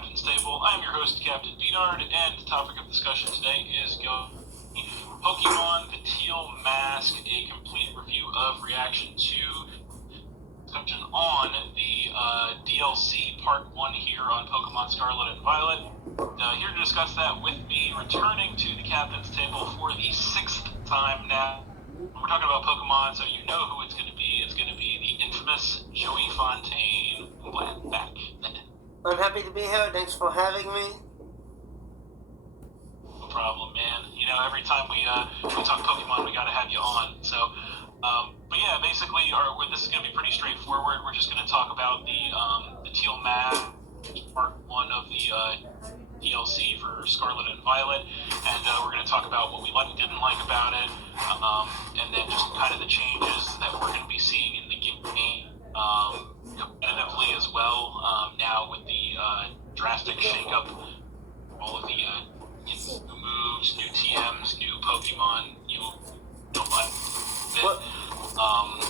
Captain's Table. I am your host, Captain Nard, and the topic of discussion today is Pokemon the Teal Mask, a complete review of reaction to discussion on the DLC Part 1 here on Pokemon Scarlet and Violet. Here to discuss that with me, returning to the Captain's Table for the 6th time now. We're talking about Pokemon, so you know who it's going to be. It's going to be the infamous Joey Fontaine. Back. I'm happy to be here. Thanks for having me. No problem, man. You know, every time we talk Pokemon, we got to have you on. So, but yeah, basically, this is going to be pretty straightforward. We're just going to talk about the Teal Mask, Part 1 of the DLC for Scarlet and Violet, and we're going to talk about what we liked and didn't like about it, and then just kind of the changes that we're going to be seeing in the game competitively as well, now with the drastic shakeup, all of the new moves, new TMs, new Pokemon,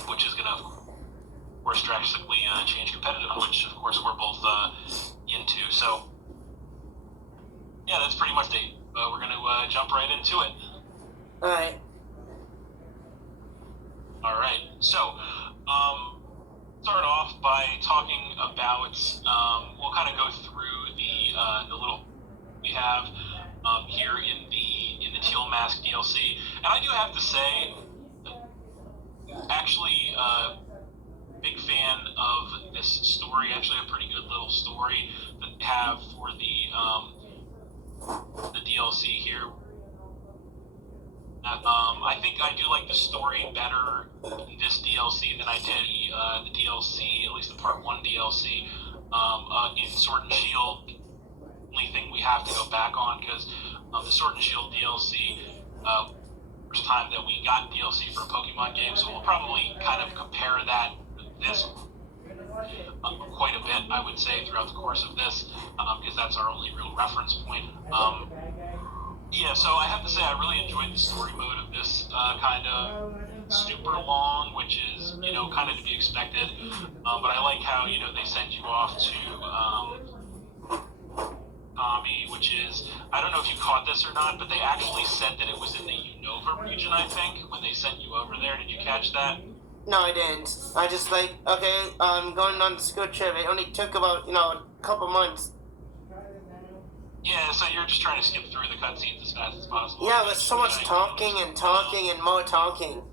which is going to, of course, drastically change competitive, which, of course, we're both into, so yeah, that's pretty much it. We're going to jump right into it. Alright, so, start off by talking about, we'll kind of go through the little we have here in the Teal Mask DLC. And I do have to say, actually, big fan of this story, actually a pretty good little story that they have for the DLC here. I think I do like the story better in this DLC than I did the DLC, at least the Part 1 DLC, in Sword and Shield. Only thing we have to go back on, because the Sword and Shield DLC, first time that we got DLC for a Pokemon game, so we'll probably kind of compare that with this quite a bit, I would say, throughout the course of this, because that's our only real reference point. Yeah, so I have to say I really enjoyed the story mode of this, kind of super long, which is, kind of to be expected, but I like how, they send you off to Tommy, which is, I don't know if you caught this or not, but they actually said that it was in the Unova region, I think, when they sent you over there. Did you catch that? No, I didn't. I just going on the school trip. It only took about, a couple months. Yeah, so you're just trying to skip through the cutscenes as fast as possible. Yeah, there's so much talking and talking and more talking.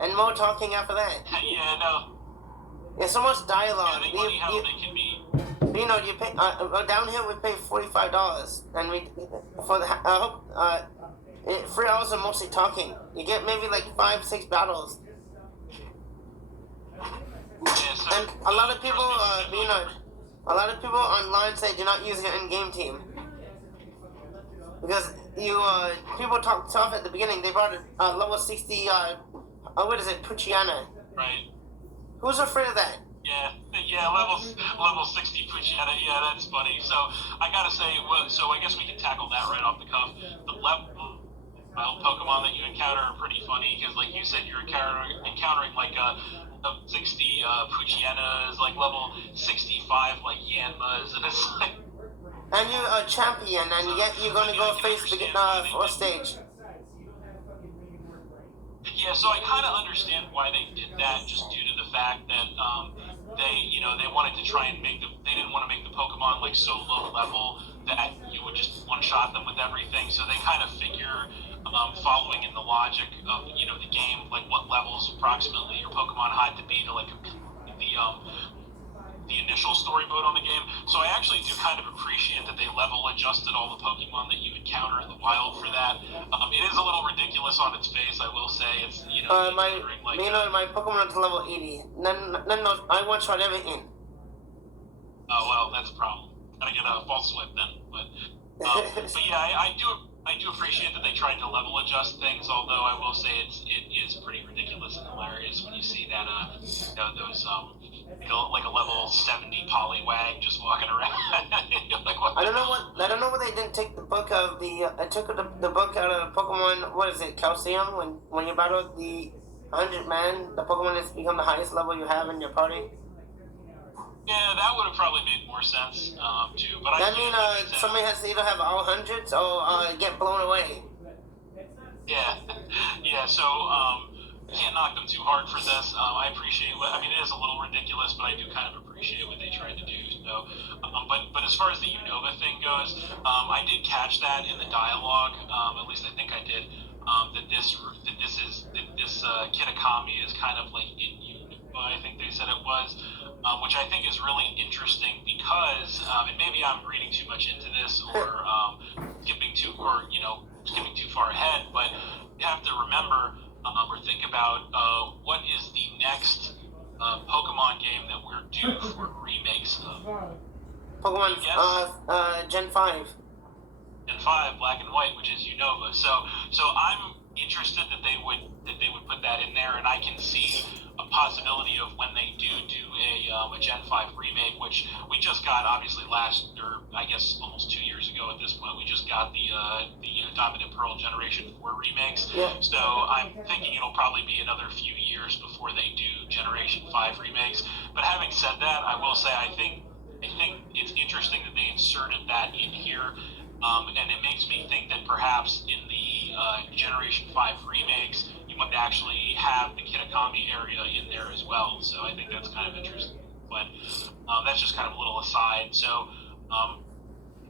And more talking after that. Yeah, no. There's so much dialogue. Yeah, funny how they can be. You pay, down here we pay $45, and for the, 3 hours of mostly talking. You get maybe like 5-6 battles. Yeah, so, and a lot of people, a lot of people online say do not use your in-game team. Because people talk tough at the beginning. They brought a level 60, Puchiana. Right. Who's afraid of that? Yeah, level 60 Puchiana, yeah, that's funny. So, I gotta say, so I guess we can tackle that right off the cuff. The level Pokemon that you encounter are pretty funny, because like you said, you're encountering like level 60 Puchianas, like level 65 like Yanmas, and it's like... And you're a champion, and yet you're gonna go face the first stage. Yeah, so I kind of understand why they did that, just due to the fact that they wanted to try and they didn't want to make the Pokemon like so low level that you would just one-shot them with everything. So they kind of figure, following in the logic of the game, like what levels approximately your Pokemon had to be to like complete the initial story mode on the game. So I actually do kind of appreciate that they level adjusted all the Pokemon that you encounter in the wild for that. It is a little ridiculous on its face, I will say. It's my Pokemon is level 80. None I one-shot everything. Oh well, that's a problem. Gotta get a false swipe then. But yeah, I do appreciate that they tried to level adjust things. Although I will say it is pretty ridiculous and hilarious when you see that those like a level 70 Poliwag just walking around. Like, what? I don't know what they didn't take the book out of I took the book out of Pokemon. What is it, Calcium? When you battle the 100 man, the Pokemon has become the highest level you have in your party. Yeah, that would have probably made more more sense too. But That mean somebody has to either have all hundreds or get blown away. Yeah, yeah. So you can't knock them too hard for this. I appreciate what. I mean, it is a little ridiculous, but I do kind of appreciate what they tried to do. So, but as far as the Unova thing goes, I did catch that in the dialogue. At least I think I did. That this Kitakami is kind of like in Unova. I think they said it was. Which I think is really interesting because, and maybe I'm reading too much into this or skipping too far ahead, but you have to remember or think about what is the next Pokemon game that we're due for remakes of. Pokemon Gen 5. Gen 5, Black and White, which is Unova. So I'm interested that they would put that in there, and I can see a possibility of when they do a Gen 5 remake, which we just got obviously I guess almost 2 years ago at this point. We just got the Diamond and Pearl Generation 4 remakes. Yeah. So I'm thinking it'll probably be another few years before they do Generation 5 remakes. But having said that, I will say I think it's interesting that they inserted that in here. And it makes me think that perhaps in the Generation 5 remakes, you might actually have the Kitakami area in there as well. So I think that's kind of interesting. But that's just kind of a little aside. So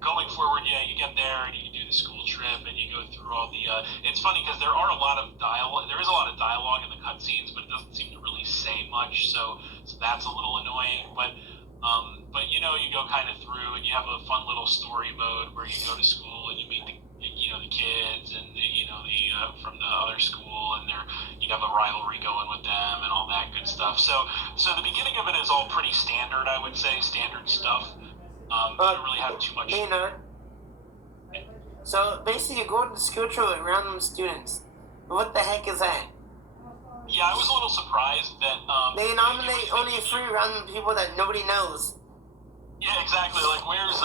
going forward, yeah, you get there and you do the school trip and you go through all the... it's funny because there are a lot of dialogue. There is a lot of dialogue in the cutscenes, but it doesn't seem to really say much. So that's a little annoying. But you go kind of through and you have a fun little story mode where you go to school and you meet the kids and from the other school, and you have a rivalry going with them and all that good stuff. So the beginning of it is all pretty standard, I would say, standard stuff. You don't really have too much. Nard. So basically, you go to the school trip with random students. What the heck is that? Yeah, I was a little surprised that they nominate only 3 random people that nobody knows. Yeah, exactly. Like where's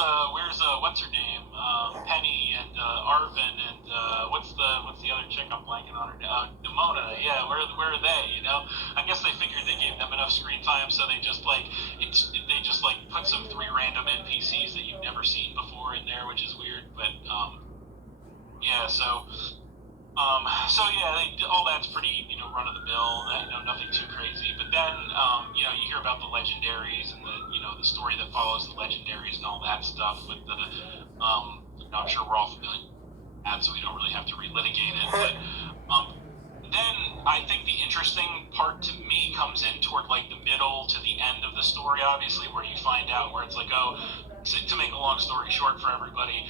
what's her name? Penny and Arvin and what's the other chick I'm blanking on her name? Demona. Yeah, where are they? I guess they figured they gave them enough screen time, so they just put some 3 random NPCs that you've never seen before in there, which is weird. But yeah, so yeah, all that's pretty run of the mill. Nothing too crazy. But then you hear about the legendaries and the story that follows the legendaries and all that stuff. With the I'm sure we're all familiar with that, so we don't really have to relitigate it. But then I think the interesting part to me comes in toward like the middle to the end of the story, obviously, where you find out where it's like, to make a long story short for everybody,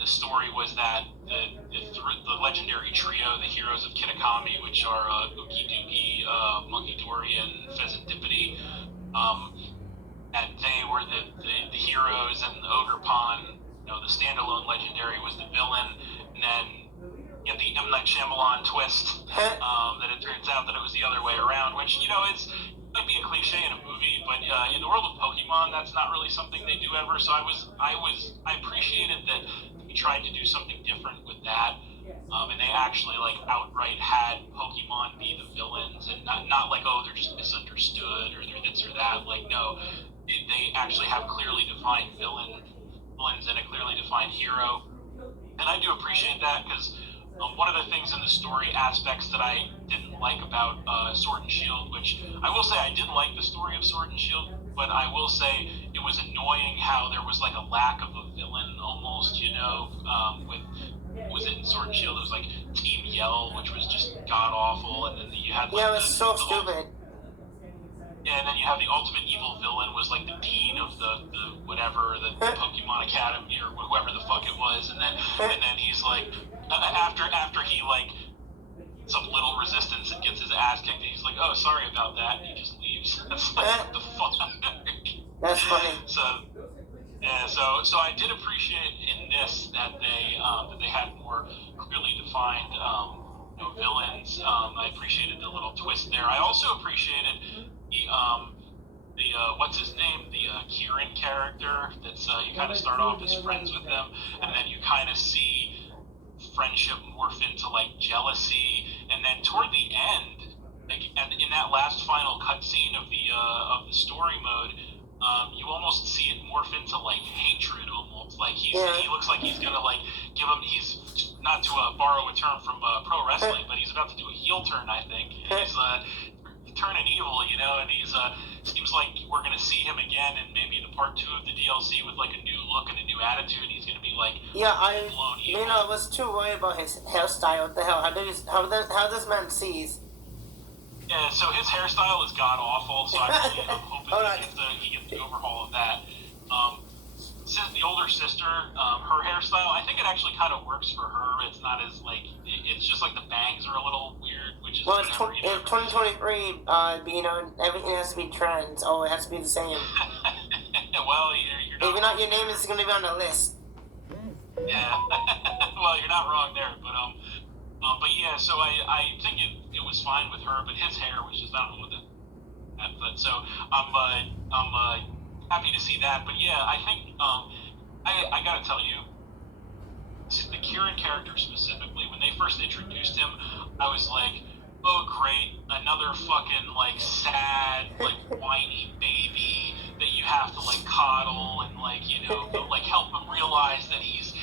the story was that the legendary trio, the heroes of Kitakami, which are Uki Duki, Monkey Dory, and Pheasantipity, and they were the heroes, and the Ogre Pond, the standalone legendary, was the villain, and then you get the M. Night Shyamalan twist, that it turns out that it was the other way around, which, might be a cliche in a movie, but in the world of Pokemon, that's not really something they do ever. So I appreciated that we tried to do something different with that, and they actually like outright had Pokemon be the villains, and not like, they're just misunderstood or they're this or that. Like, no, they actually have clearly defined villains and a clearly defined hero, and I do appreciate that because. One of the things in the story aspects that I didn't like about Sword and Shield, which I will say I did like the story of Sword and Shield, but I will say it was annoying how there was like a lack of a villain almost, was it in Sword and Shield? It was like Team Yell, which was just god awful, and then you had like it was so stupid. Yeah, and then you have the ultimate evil villain was like the dean of the Pokemon Academy or whoever the fuck it was, and then he's like. After he like some little resistance and gets his ass kicked, and he's like, "Oh, sorry about that," and he just leaves. That's like what the fuck. That's funny. So I did appreciate in this that they had more clearly defined villains. I appreciated the little twist there. I also appreciated the what's his name? The Kieran character. That's you kind of start off as friends with them, and then you kind of see. Friendship morph into like jealousy, and then toward the end, like in that last final cutscene of the story mode, you almost see it morph Like he Yeah. looks like he's gonna like give him. He's not to borrow a term from pro wrestling, but he's about to do a heel turn. I think he's turning evil, you know, and he's seems like we're gonna see him again in maybe the part 2 of the DLC with like a new look and a new attitude. He's gonna be like blown evil. I was too worried about his hairstyle. What the hell? How does man sees? Yeah, so his hairstyle is god awful. So I'm hoping he gets the overhaul of that. Since the older sister, her hairstyle, I think it actually kind of works for her. It's not as like it's just like the bangs are a little weird, which is Well, whatever, in 2023, you know, everything has to be trans. Oh, it has to be the same. Well, you're not. If not, your name is going to be on the list. Yeah. Well, you're not wrong there, but yeah. So I think it was fine with her, but his hair was just I don't know what that. But so I'm happy to see that. But yeah, I think I gotta tell you, the Kieran character specifically, when they first introduced him, I was like, oh great, another fucking like sad, like whiny baby that you have to like coddle and like, you know, like help him realize that he's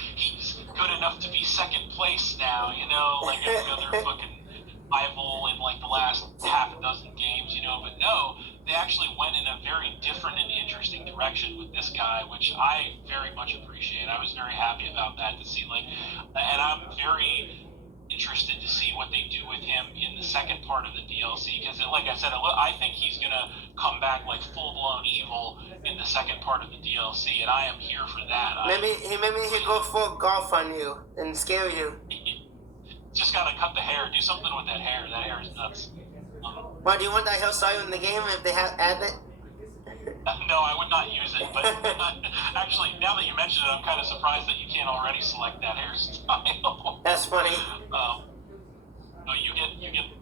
good enough to be second place now, you know, like every other fucking rival in like the last half a dozen games, you know. But no, they actually went in a very different and interesting direction with this guy, which I very much appreciate. I was very happy about that to see, like, and I'm very interested to see what they do with him in the second part of the DLC, because like I said, I think he's gonna come back like full-blown evil in the second part of the DLC, and I am here for that. Maybe he'll go full golf on you and scare you. Just gotta cut the hair, do something with that hair. That hair is nuts. Why do you want that hairstyle in the game if they have added it? No, I would not use it. But actually, now that you mention it, I'm kind of surprised that you can't already select that hairstyle. That's funny. No, you get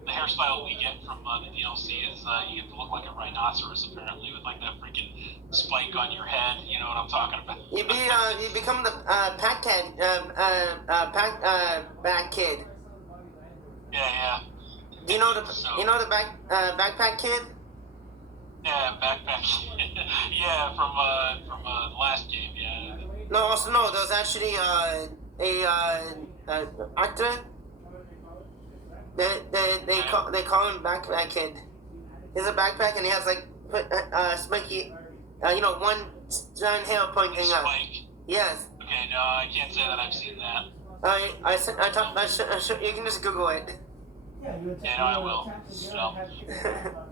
the hairstyle we get from the DLC is you get to look like a rhinoceros apparently with like that freaking spike on your head. You know what I'm talking about? You become the pack kid. Yeah. Do you know the backpack kid? Yeah, backpack. Yeah, from the last game. Yeah. No. There's actually a actor. They call him backpack kid. He's a backpack and he has like spiky, one giant hair pointing up. Yes. Okay, no, I can't say that I've seen that. You can just Google it. Yeah, no, I will. So,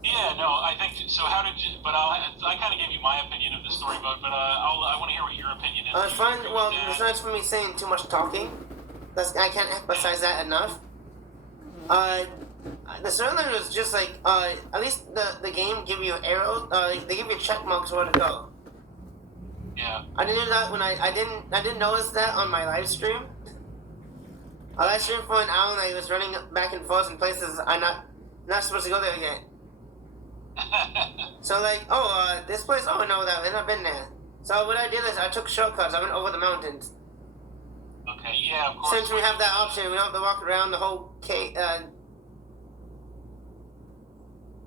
yeah, no, I think so. How did you? But I kind of gave you my opinion of the story mode, but I want to hear what your opinion is. Fine. Well, besides for me saying too much talking, I can't emphasize that enough. The storyline was just like at least the game give you arrows. They give you check marks where to go. Yeah. I didn't do that when I didn't notice that on my live stream. I live streamed for an hour and I was running back and forth in places I'm not supposed to go there yet. So like, this place, no, I've not been there. So what I did is I took shortcuts. I went over the mountains. Okay, yeah, of course. Since we have that option, we don't have to walk around the whole cave.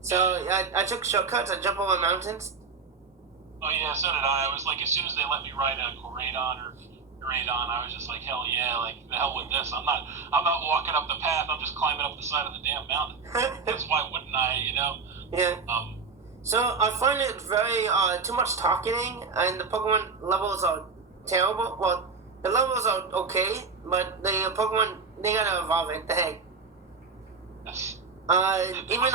So I took shortcuts. I jump over mountains. Oh yeah, so did I. I was like, as soon as they let me ride a Coradon or Coradon, I was just like, hell yeah, like the hell with this. I'm not walking up the path. I'm just climbing up the side of the damn mountain. That's why wouldn't I, you know? Yeah. So I find it very too much talking, and the Pokemon levels are terrible. Well, the levels are okay, but the Pokemon, they gotta evolve it. The heck. Yes. Even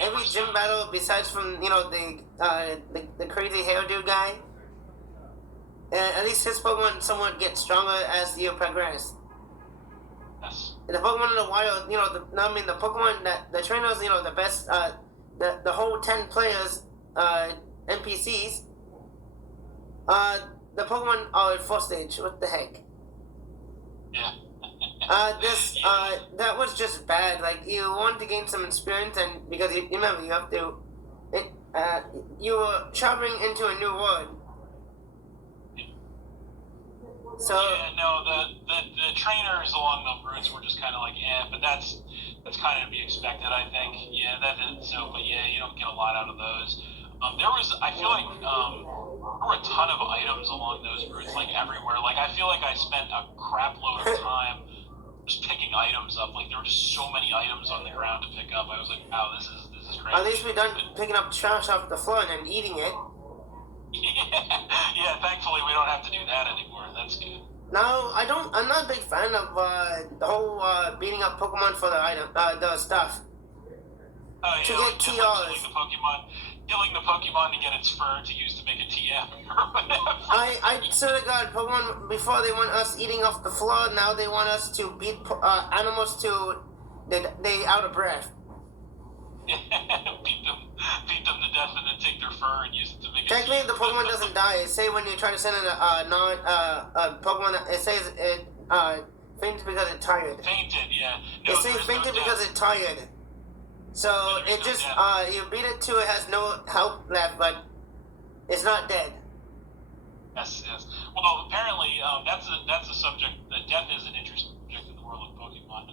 every gym battle besides from the crazy hairdo guy, at least his Pokemon somewhat get stronger as you progress. Yes. And the Pokemon in the wild, the Pokemon that the trainers, the best, the whole 10 players, NPCs, the Pokemon are at 4th stage. What the heck? Yeah. That was just bad. Like, you want to gain some experience, and because you remember, you have to, you were traveling into a new world. So yeah, no, the trainers along the routes were just kind of like, but that's kind of to be expected, I think. Yeah, that is so, but yeah, you don't get a lot out of those. I feel like there were a ton of items along those routes, like everywhere. Like I feel like I spent a crap load of time just picking items up. Like there were just so many items on the ground to pick up. I was like, wow, this is crazy. At least we're done picking up trash off the floor and then eating it. Yeah, thankfully we don't have to do that anymore. That's good. No, I'm not a big fan of the whole beating up Pokemon for the the stuff. Oh, To yeah, get like, just TRs. like killing the Pokemon to get its fur to use to make a TM or whatever. I swear to God, Pokemon, before they want us eating off the floor, now they want us to beat animals to they out of breath. beat them to death and then take their fur and use it to make a Technically, TM. the Pokemon doesn't die. Say when you try to send in a Pokemon, it says it fainted because it's tired. Fainted, yeah. No, It says there's fainted no because death. it's tired. So There's it no just death. you beat it to it has no health left, but it's not dead. Yes. Well, apparently that's a subject. Death is an interesting subject in the world of Pokemon.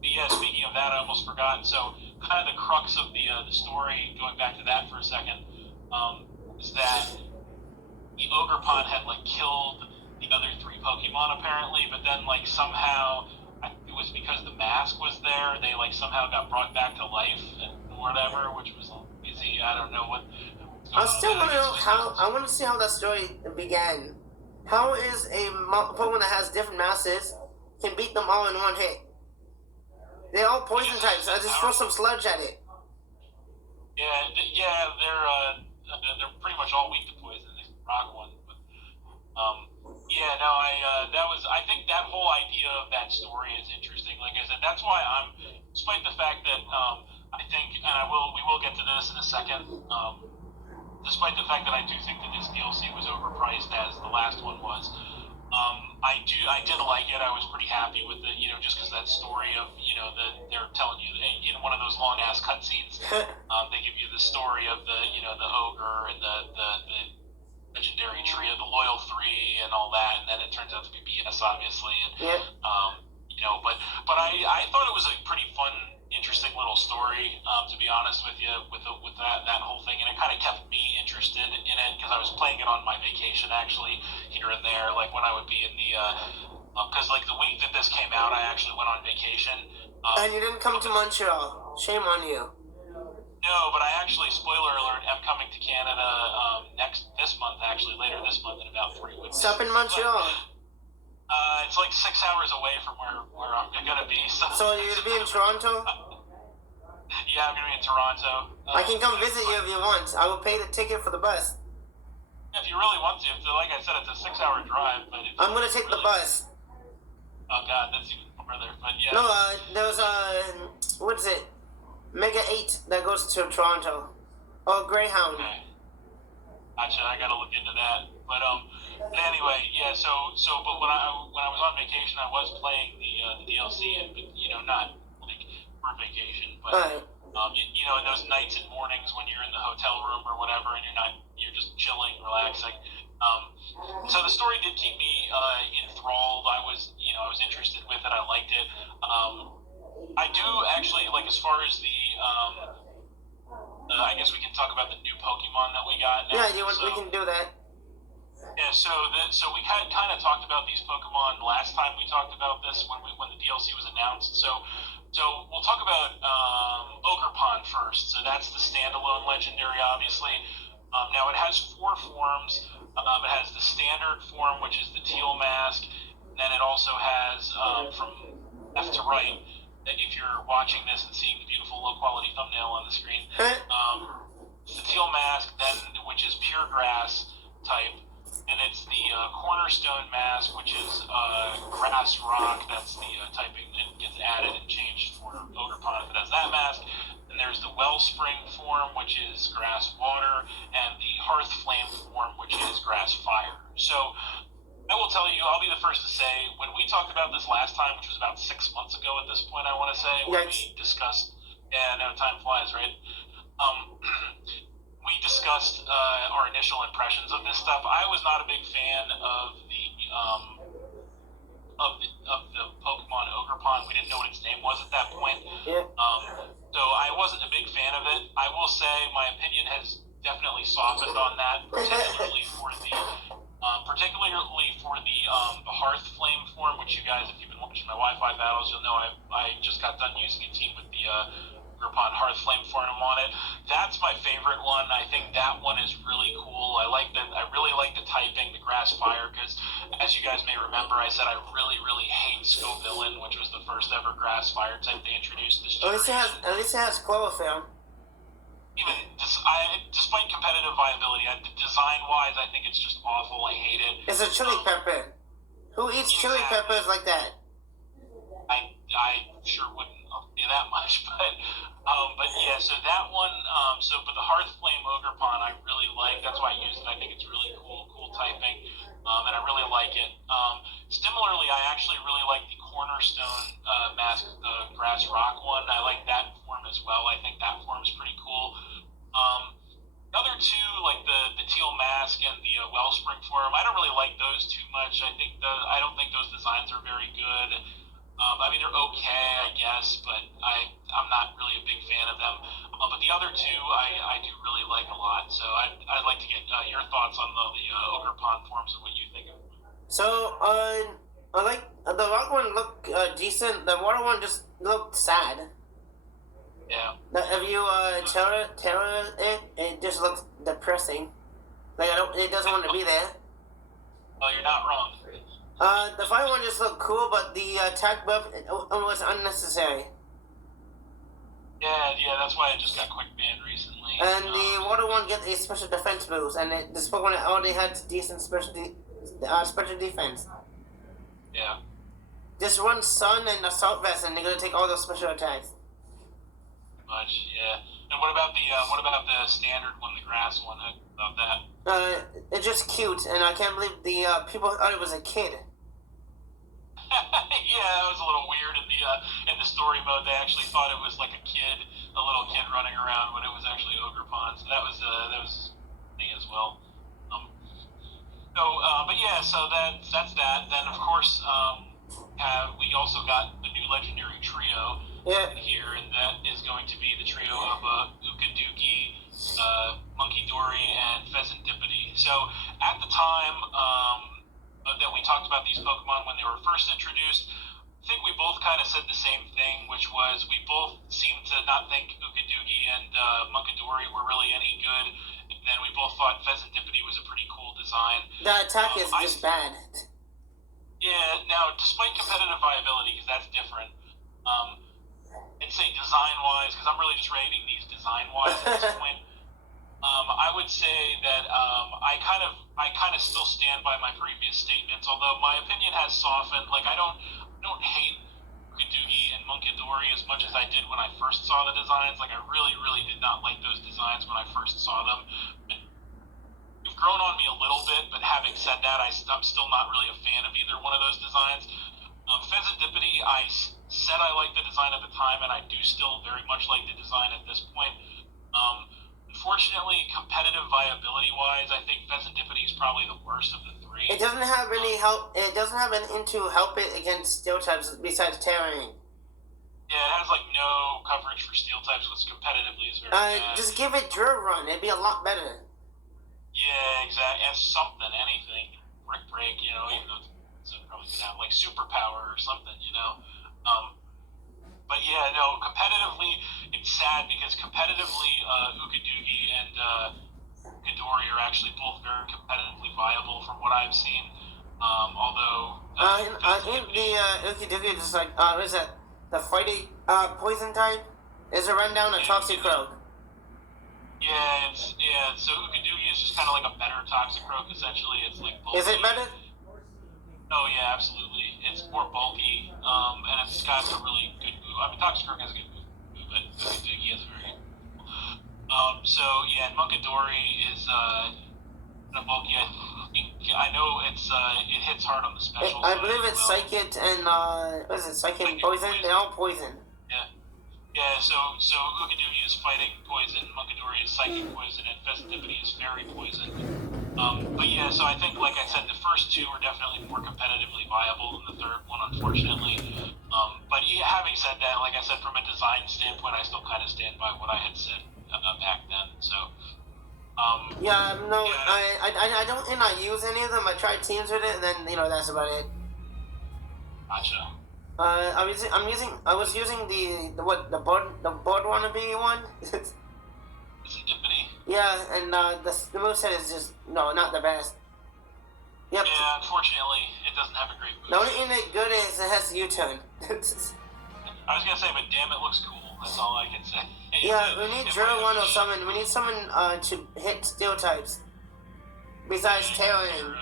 But yeah, speaking of that, I almost forgot. So, kind of the crux of the story, going back to that for a second, is that the Ogre Pond had like killed the other three Pokemon apparently, but then like somehow it was because the mask was there. They like somehow got brought back to life and whatever, which was easy. I don't know what. I still want to know how. I want to see how that story began. How is a Pokemon that has different masses can beat them all in one hit? They're all poison types. I just throw some sludge at it. Yeah, they're pretty much all weak to poison. They rock one, but yeah, no, I think that whole idea of that story is interesting. Like I said, that's why despite the fact that I think, and we will get to this in a second. Despite the fact that I do think that this DLC was overpriced as the last one was, I did like it. I was pretty happy with it, just because that story of, they're telling you in one of those long ass cutscenes, they give you the story of the ogre and the legendary trio, the loyal three, and all that, and then it turns out to be BS, obviously, and Yeah. but I thought it was a pretty fun, interesting little story, to be honest with you, with that whole thing, and it kind of kept me interested in it because I was playing it on my vacation actually here and there, like when I would be in the because like the week that this came out, I actually went on vacation. And you didn't come to Montreal. Shame on you. No, but I actually, spoiler alert, am coming to Canada later this month in about 3 weeks. Stop in Montreal. It's like 6 hours away from where I'm gonna be. So you're gonna be in Toronto? Yeah, I'm gonna be in Toronto. I can come visit you if you want. I will pay the ticket for the bus. If you really want to, like I said, it's a 6-hour drive, but I'm gonna take the bus. Oh God, that's even further. But yeah. No, there's what is it? Mega 8 that goes to Toronto. Oh, Greyhound. Okay. Gotcha. I gotta look into that. But anyway, yeah. But when I was on vacation, I was playing the DLC, and not like for vacation, but Alright. in those nights and mornings when you're in the hotel room or whatever, and you're just chilling, relaxing. So the story did keep me enthralled. I was interested with it. I liked it. I do actually like, as far as the I guess we can talk about the new Pokemon that we got now. Yeah, we can do that. Yeah, so we kind of talked about these Pokemon last time we talked about this when the DLC was announced. So we'll talk about Ogre Pond first. So that's the standalone legendary, obviously. Now it has 4 forms. It has the standard form, which is the teal mask. And then it also has, from left to right, if you're watching this and seeing the beautiful low-quality thumbnail on the screen, the teal mask, then, which is pure grass type. And it's the cornerstone mask, which is grass rock. That's the typing that gets added and changed for Ogre Pond if it has that mask. And there's the wellspring form, which is grass water, and the hearth flame form, which is grass fire. So I will tell you, I'll be the first to say, when we talked about this last time, which was about 6 months ago at this point, I want to say, when we discussed, no, time flies, right? We discussed our initial impressions of this stuff. I was not a big fan of the Pokemon Ogre Pond. We didn't know what its name was at that point. Yeah. So I wasn't a big fan of it. I will say my opinion has definitely softened on that, particularly for the Hearth Flame form, which you guys, if you've been watching my Wi-Fi battles, you'll know I just got done using a team with the Groupon Hearth Flame form on it. That's my favorite one. I think that one is really cool. I really like the typing, the Grass Fire, because as you guys may remember, I said I really hate Scovillain, which was the first ever Grass Fire type they introduced this generation. At least it has chlorophyll. Despite competitive viability, design-wise, I think it's just awful. I hate it. It's a chili pepper. Who eats chili peppers like that? I sure wouldn't do that much, but yeah. So that one, but the Hearth Flame Ogre Pond, I really like. That's why I use it. I think it's really cool typing, and I really like it. Similarly, I actually really like the Cornerstone Mask, the Grass Rock one. I like that form as well. I think that form is pretty cool. The other two, like the Teal Mask and the Wellspring form, I don't really like those too much. I don't think those designs are very good. I mean, they're okay, I guess, but I'm not really a big fan of them. But the other two, I do really like a lot. So I'd like to get your thoughts on the Ogre Pond forms and what you think of them. So, I like the rock one looked decent. The water one just looked sad. Yeah. If you terror it just looks depressing. Like it doesn't want to be there. Oh, you're not wrong. The fire one just looked cool, but the attack buff was unnecessary. Yeah, that's why I just got quick banned recently. And the water one gets a special defense boost, and this Pokemon already had decent special defense. Yeah. Just run Sun and Assault Vest, and they're gonna take all those special attacks. Much, yeah. And what about the standard one, the grass one? How about that? It's just cute, and I can't believe the people thought it was a kid. Yeah, that was a little weird in the story mode. They actually thought it was like a little kid running around when it was actually Ogre Pond. So that was thing as well. But yeah, so that's that. Then of course, we also got the new legendary trio here, and that is going to be the trio of Ukadoogie, Monkey Dory, and Pheasantipity. So at the time that we talked about these Pokemon when they were first introduced, I think we both kind of said the same thing, which was we both seemed to not think Ukadoogie and Munkidori were really any good, and then we both thought Pheasantipity was a pretty cool design. The attack is just bad. Yeah, now, despite competitive viability, because that's different, I'd say design-wise, because I'm really just rating these design-wise at this point, I would say that I kind of still stand by my previous statements, although my opinion has softened. Like, I don't hate Ukadoogie and Munkidori as much as I did when I first saw the designs. Like, I really did not like those designs when I first saw them. You've grown on me a little bit, but having said that, I'm still not really a fan of either one of those designs. Pheasantipity, I said I liked the design at the time, and I do still very much like the design at this point. Unfortunately, competitive viability-wise, I think Pheasantipity is probably the worst of the three. It doesn't have any help. It doesn't have anything to help it against steel types besides Terrain. Yeah, it has like no coverage for steel types, which competitively is very bad. Just give it Drill Run. It'd be a lot better. Yeah, exactly. And something, anything, Brick Break, even though it's probably gonna have like superpower or something, But yeah, no, competitively, it's sad because competitively, Ukadoogie and Kadori are actually both very competitively viable from what I've seen. Although I think the Ukadoogie is like what is that? The fighting poison type is a rundown of Toxicroak. Yeah, so Ukadoogie is just kind of like a better Toxicroak, essentially. It's like bulky. Is it better? Oh, yeah, absolutely. It's more bulky, and it's got a really good move. I mean, Toxicroak has a good move, but Ukadoogie has a very good move. So, yeah, and Munkidori is kind of bulky. I know it hits hard on the special. I believe it's Psychic and, what is it, Psychic and Poison? They're all poison. Yeah, so Ukadoogie is fighting poison, Munkidori is psychic poison, and Pheasantipity is fairy poison. But yeah, so I think, like I said, the first two are definitely more competitively viable than the third one, unfortunately. But yeah, having said that, like I said, from a design standpoint, I still kind of stand by what I had said back then. So, Yeah, no, Yeah, I don't think I use any of them. I tried Teams with it, and then that's about it. gotcha. I was using the board wannabe one. Serendipity. Yeah, and the moveset is just not the best. Yep. Yeah, unfortunately, it doesn't have a great The only moveset. thing that good is it has U-turn. I was gonna say, but damn, it looks cool. That's all I can say. Yeah, we need It drill might one or have- summon. We need someone to hit steel types. Besides Terran.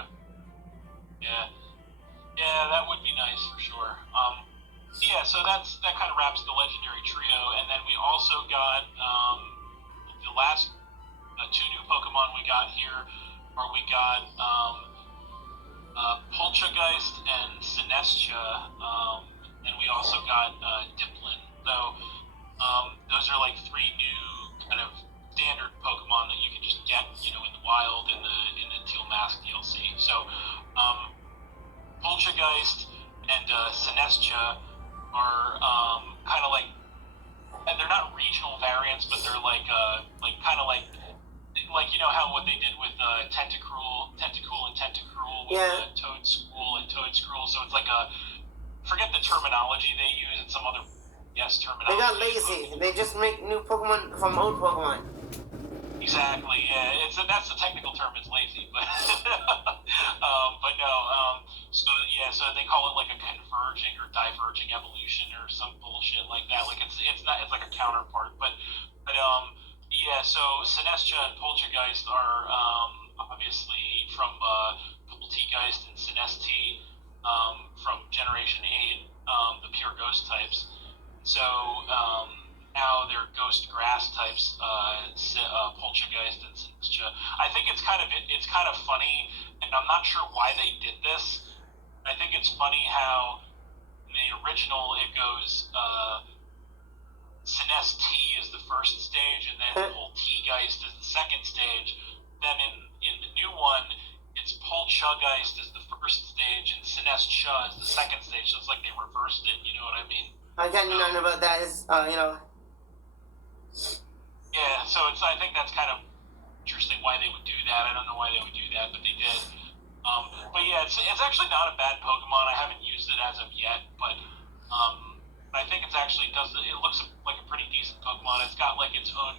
Yeah, yeah, that would be nice for sure. Yeah, so that kind of wraps the legendary trio, and then we also got the last two new Pokemon we got here, or we got Poltergeist and Sinestia, and we also got Diplin. So those are like three new kind of standard Pokemon that you can just get, in the wild in the Teal Mask DLC. So Poltergeist and Sinestia are kind of like, and they're not regional variants, but they're like kind of like how what they did with Tentacool and Tentacruel with Toad School and Toad Scroll. So it's like forget the terminology they use and some other terminology. They got lazy. They just make new Pokemon from old Pokemon. Exactly. Yeah, that's the technical term. It's lazy, but but no. So they call it like a converging or diverging evolution or some bullshit like that. Like it's like a counterpart, but yeah. So Sinestia and Poltergeist are obviously from Poltegeist and Sinesti from Generation 8, the pure ghost types. So now they're ghost grass types, Poltergeist and Sinestia. I think it's kind of funny, and I'm not sure why they did this. I think it's funny how in the original it goes Sinesti is the first stage, and then Poltegeist is the second stage. Then in the new one, it's Poltergeist is the first stage, and Sinestia is the second stage. So it's like they reversed it. You know what I mean? I got nothing about that. Is Yeah, so I think that's kind of interesting why they would do that. I don't know why they would do that, but they did. But yeah, it's actually not a bad Pokemon. I haven't used it as of yet, but I think it looks like a pretty decent Pokemon. It's got like its own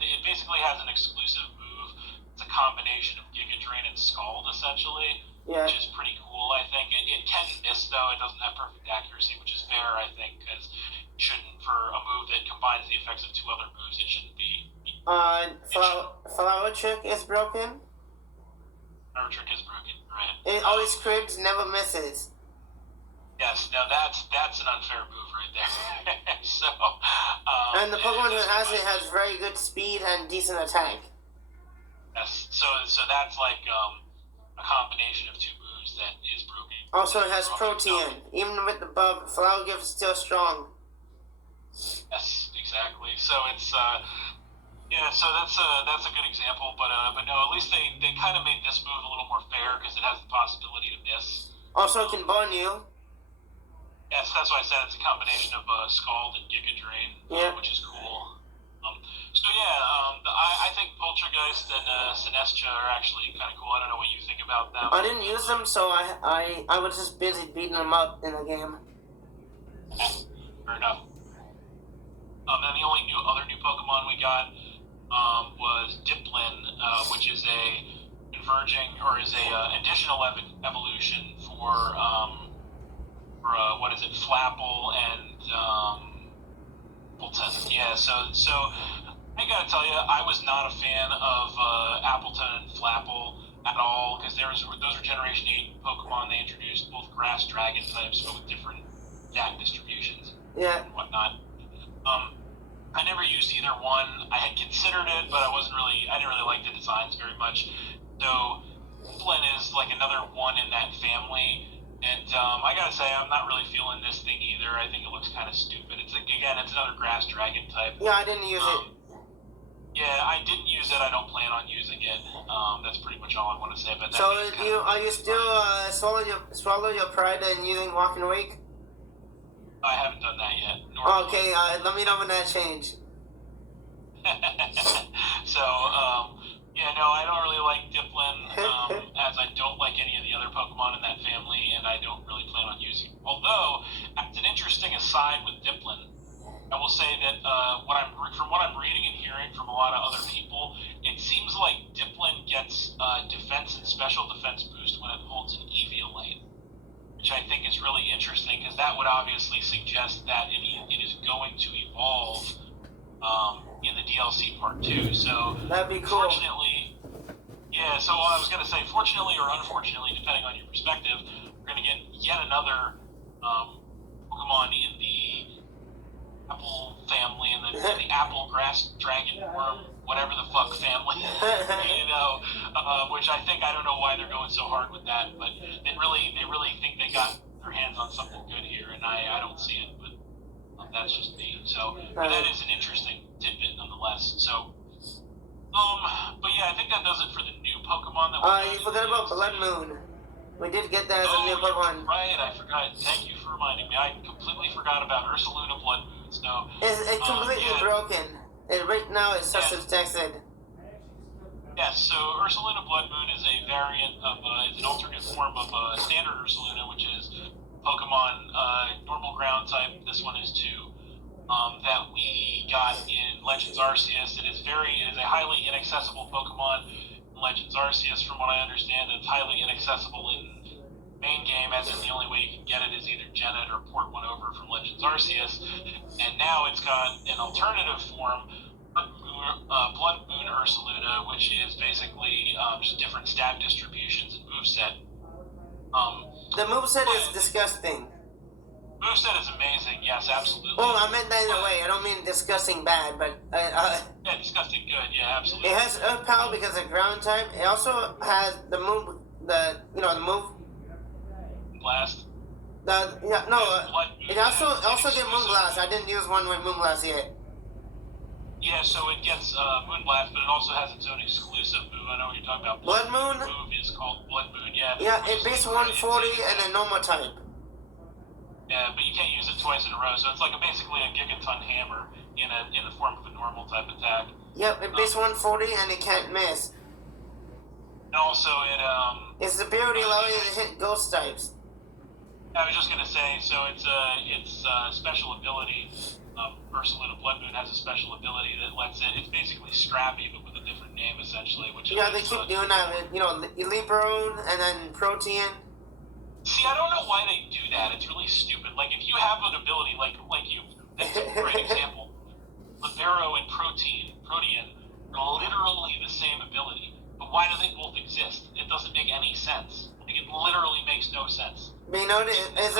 it basically has an exclusive move. It's a combination of Giga Drain and Scald, essentially, which is pretty cool, I think. It can miss, though. It doesn't have perfect accuracy, which is fair, I think, because for a move that combines the effects of two other moves, it shouldn't be. Flower Trick is broken. Flower Trick is broken, right? It always cribs, never misses. Yes, now that's an unfair move right there. So. And the Pokemon that has it has very good speed and decent attack. Yes, so that's like a combination of two moves that is broken. Also, it has Protean. Even with the buff, Flower Gift is still strong. Yes, exactly. So it's so that's a good example. But no, at least they kind of made this move a little more fair because it has the possibility to miss. Also, it can burn you. Yes, that's why I said it's a combination of Scald and Giga Drain, which is cool. So yeah, I think Poltergeist and Sinestia are actually kind of cool. I don't know what you think about them. I didn't use them, so I was just busy beating them up in the game. Fair enough. And the only other new Pokemon we got was Diplin, which is a converging or is a additional evolution for what is it, Flapple and Appleton. Yeah, so I gotta tell you, I was not a fan of Appleton and Flapple at all because those were Generation 8 Pokemon. They introduced both Grass Dragon types, but with different attack distributions and whatnot. I never used either one. I had considered it, but I didn't really like the designs very much. So Diplin is like another one in that family. And I gotta say, I'm not really feeling this thing either. I think it looks kind of stupid. It's another Grass Dragon type. Yeah, I didn't use it. Yeah, I didn't use it. I don't plan on using it. That's pretty much all I want to say about that. So, are you still swallow your pride and using Walk and Wake? I haven't done that yet. Okay, let me know when that change. So, Yeah, no, I don't really like Dipplin, as I don't like any of the other Pokemon in that family, and I don't really plan on using it. Although, as an interesting aside with Dipplin, I will say that from what I'm reading and hearing from a lot of other people, it seems like Dipplin gets defense and special defense boost when it holds an Eviolite, which I think is really interesting because that would obviously suggest that it is going to evolve in the DLC part 2. So That'd be cool. Fortunately, yeah. So I was gonna say, fortunately or unfortunately, depending on your perspective, we're gonna get yet another Pokemon in the apple family, in the apple grass dragon worm, whatever the fuck family, which I think, I don't know why they're going so hard with that, but they really think they got their hands on something good here, and I don't see it, but that's just me. So, but that is an interesting tidbit nonetheless. So, but yeah, I think that does it for the new Pokemon that we you forgot about Blood Moon. We did get that as a new Pokemon. Right, I forgot. Thank you for reminding me. I completely forgot about Ursaluna Blood Moon. So, It's completely broken. Right now it's substituted. Yes, so Ursaluna Blood Moon is a variant of, it's an alternate form of standard Ursaluna, which is Pokemon normal ground type. This one is 2. That we got in Legends Arceus. It is a highly inaccessible Pokemon in Legends Arceus, from what I understand. It's highly inaccessible in main game, as in the only way you can get it is either gen it or port one over from Legends Arceus. And now it's got an alternative form, Blood Moon Ursaluna, which is basically just different stat distributions and moveset. The moveset is disgusting. Moveset is amazing, yes, absolutely. Well, I meant that in a way. I don't mean disgusting bad, but yeah, disgusting good, yeah, absolutely. It has Earth power because of ground type. It also has the move, the move. Blast. It also get Moonblast. I didn't use one with Moonblast yet. Yeah, so it gets Moonblast, but it also has its own exclusive move. I know what you're talking about. Blood Moon. Move is called Blood Moon. Yeah. Yeah, it beats 140 and a normal type. Yeah, but you can't use it twice in a row, so it's like basically a Gigaton hammer in the form of a normal type attack. Yep, it beats 140 and it can't miss. And also its ability allows you to hit ghost types. I was just gonna say, so its special ability, Ursaluna Blood Moon has a special ability that lets it. It's basically Scrappy, but with a different name, essentially. Which yeah, they keep doing that with Libero and then Protean. See, I don't know why they do that. It's really stupid. Like, if you have an ability, that's a great example. Libero and Protean are literally the same ability, but why do they both exist? It doesn't make any sense. Like, it literally makes no sense. But it's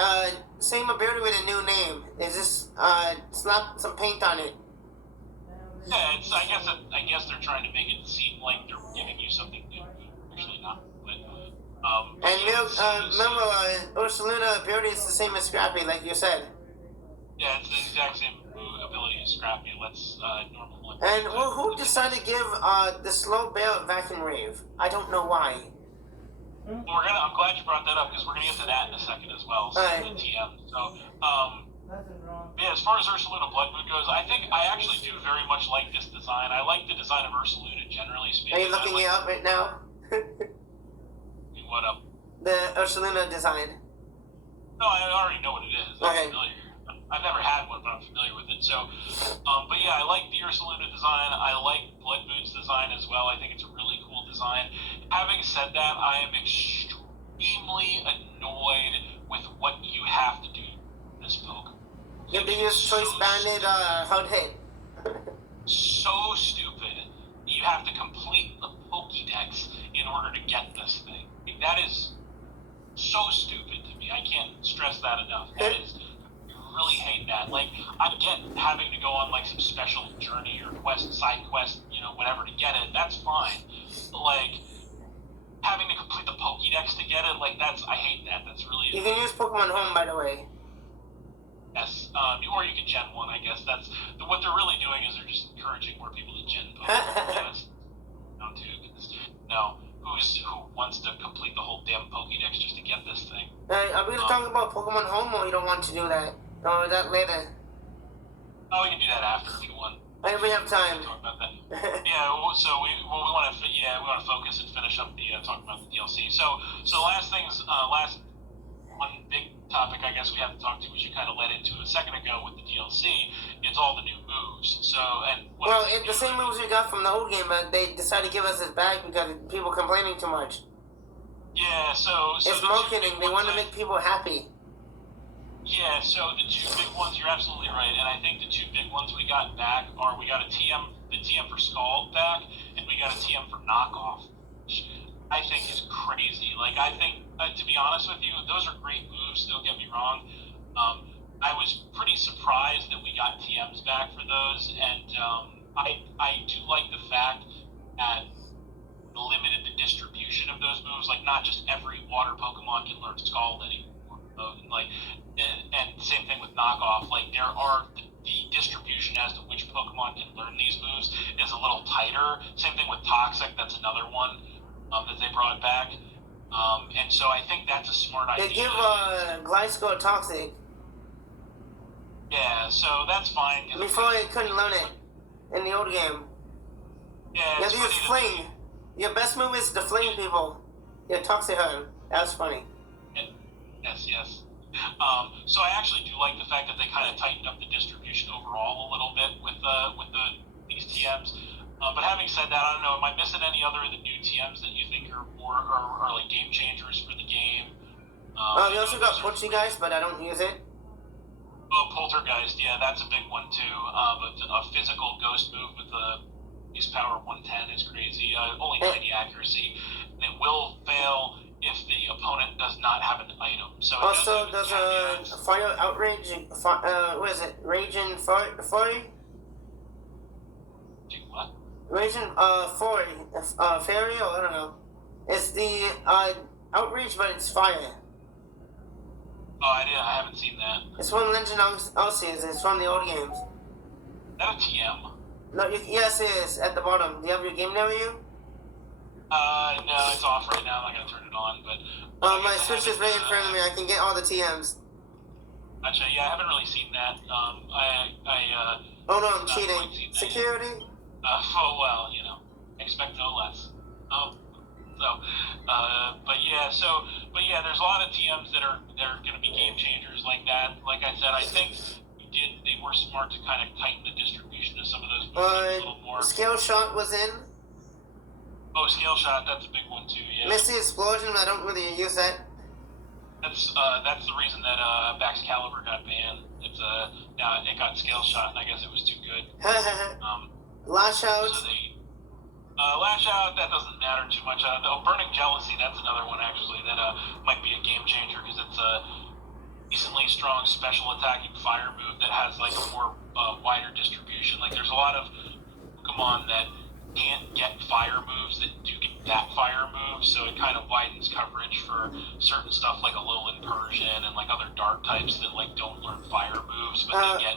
a same ability with a new name. It's just slap some paint on it. Yeah, I guess they're trying to make it seem like they're giving you something new. Actually not, but. Remember, Ursaluna ability is the same as Scrappy, like you said. Yeah, it's the exact same ability as Scrappy. Let's normal one. And who decided to give the slow bear Vacuum Rave? I don't know why. Well, I'm glad you brought that up because we're gonna get to that in a second as well. So right. The TM. So, yeah, as far as Ursaluna Blood Moon goes, I think I actually do very much like this design. I like the design of Ursaluna generally speaking. Are you looking it up right now? What up? The Ursaluna design. No, I already know what it is. I'm familiar. I've never had one, but I'm familiar with it. So, but yeah, I like the Ursaluna design. I like Blood Moon's design as well. I think it's a really cool design. Having said that, I am extremely annoyed with what you have to do in this Pokemon. You have to use Choice Banded Hard Hit. So stupid. You have to complete the Pokédex in order to get this thing. That is so stupid to me. I can't stress that enough. That is, I really hate that. Like, I get having to go on like some special journey or quest, side quest, whatever to get it. That's fine. But like, having to complete the Pokédex to get it, like I hate that. That's really. You can use Pokemon Home, by the way. Yes, or you can gen one. I guess that's what they're really doing is they're just encouraging more people to gen Pokemon. Who wants to complete the whole damn Pokédex just to get this thing? Are we talking about Pokemon Home, or you don't want to do that? Or that later? Oh, we can do that after if you want. we have time. Talk about that. So we want to focus and finish up the talking about the DLC. So last things, last one big topic I guess we have to talk to, which you kind of led into a second ago with the DLC, is all the new moves. So the same moves we got from the old game, but they decided to give us it back because people complaining too much. Yeah, so it's marketing. They want to make people happy. Yeah, so the two big ones, you're absolutely right, and I think the two big ones we got back are we got the TM for Skull back, and we got a TM for Knockoff, which I think is crazy. Like, I think, to be honest with you, those are great moves, don't get me wrong. I was pretty surprised that we got TMs back for those, and I do like the fact that limited the distribution of those moves, like not just every water Pokemon can learn Scald anymore. And same thing with Knockoff. Like there are the distribution as to which Pokemon can learn these moves is a little tighter. Same thing with Toxic. That's another one that they brought back. And so I think that's a smart idea. They give Gliscor Toxic. Yeah, so that's fine. Before they couldn't learn it in the old game. Yeah, you use Fling. Your best move is to fling people. Your Toxic Heart. That's funny. Yes. So I actually do like the fact that they kind of tightened up the distribution overall a little bit with these TMs. But having said that, I don't know. Am I missing any other of the new TMs that you think are like game changers for the game? We also got Poltergeist, but I don't use it. Oh, Poltergeist, yeah, that's a big one too. But a physical ghost move with use power 110 is crazy. Only 90 accuracy. It will fail if the opponent does not have an item. So also, there's a Fire Outrage. What is it? Raging Fairy? What? Raging Fairy. Fairy? Or I don't know. It's the Outrage, but it's fire. Oh, I haven't seen that. It's from Legend Arceus. It's from the old games. Is that a TM? No, yes, it is. At the bottom. Do you have your game near you? No, it's off right now. I'm not gonna turn it on, but. My Switch is right in front of me. I can get all the TMs. Gotcha. Yeah, I haven't really seen that. Oh no, I'm cheating. Security. Well, expect no less. But yeah, there's a lot of TMs that are gonna be game changers like that. Like I said, I think they were smart to kind of tighten the distribution of some of those moves a little more. Scale Shot was in. Oh, Scale Shot, that's a big one too, yeah. Misty Explosion, I don't really use that. That's the reason that Baxcalibur got banned. It got Scale Shot, and I guess it was too good. Lash Out. So Lash Out, that doesn't matter too much. Burning Jealousy, that's another one actually that might be a game changer because it's a decently strong special attacking fire move that has like a more wider distribution. Like there's a lot of Pokemon that can't get fire moves that do get that fire move, so it kind of widens coverage for certain stuff like Alolan Persian and like other dark types that like don't learn fire moves, but they get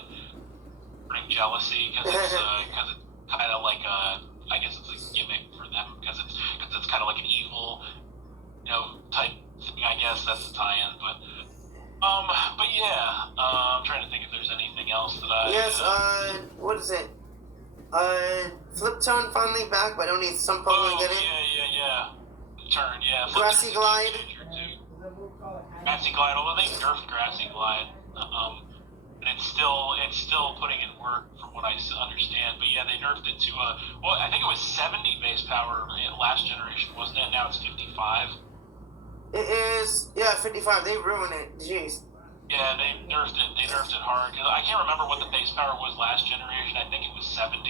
Burning Jealousy because it's kind of like I guess it's a gimmick for them because it's kind of like an evil, type thing. I guess that's the tie-in, but yeah, I'm trying to think if there's anything else that I. Yes. What is it? Flip Tone finally back, but only some Pokemon get it. Yeah. Turn, yeah. Grassy Glide. Grassy Glide, although they nerfed Grassy Glide, and it's still putting in work from what I understand. But yeah, they nerfed it to I think it was 70 base power in last generation, wasn't it? Now it's 55. It is, 55. They ruined it. Jeez. Yeah, they nerfed it hard. Cause I can't remember what the base power was last generation. I think it was 70.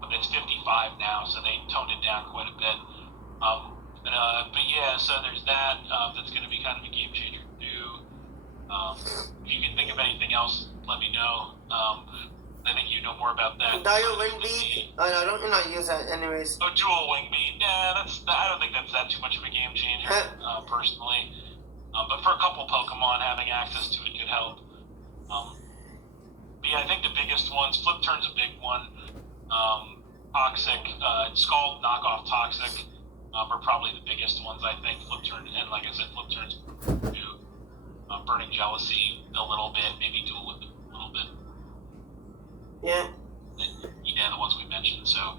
But it's 55 now, so they toned it down quite a bit. But yeah, so there's that. That's going to be kind of a game changer too. If you can think of anything else, let me know. I think you know more about that. Dial Wing Beat? I don't use that anyways. Oh, Dual Wing Beat. Yeah, I don't think that's that too much of a game changer, personally. But for a couple Pokemon, having access to it could help. But yeah, I think the biggest ones, Flip Turn's a big one. Toxic, Scald, Knockoff, Toxic are probably the biggest ones, I think. Flip Turn, and like I said, Flip Turn's new. Burning Jealousy a little bit, maybe Dual Whip a little bit. Yeah. Yeah, the ones we mentioned. So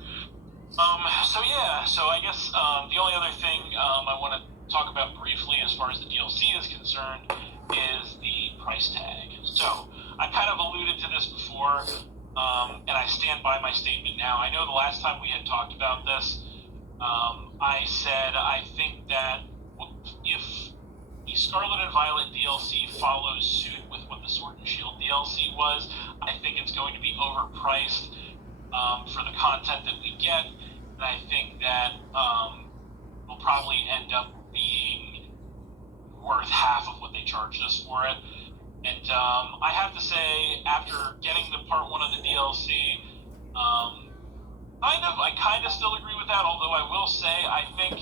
I guess the only other thing I want to talk about briefly as far as the DLC is concerned is the price tag. So I kind of alluded to this before, and I stand by my statement now. I know the last time we had talked about this, I said I think that if the Scarlet and Violet DLC follows suit with what the Sword and Shield DLC was, I think it's going to be overpriced for the content that we get, and I think that will probably end up being worth half of what they charged us for it. And I have to say, after getting the part 1 of the DLC, I kind of still agree with that, although I will say I think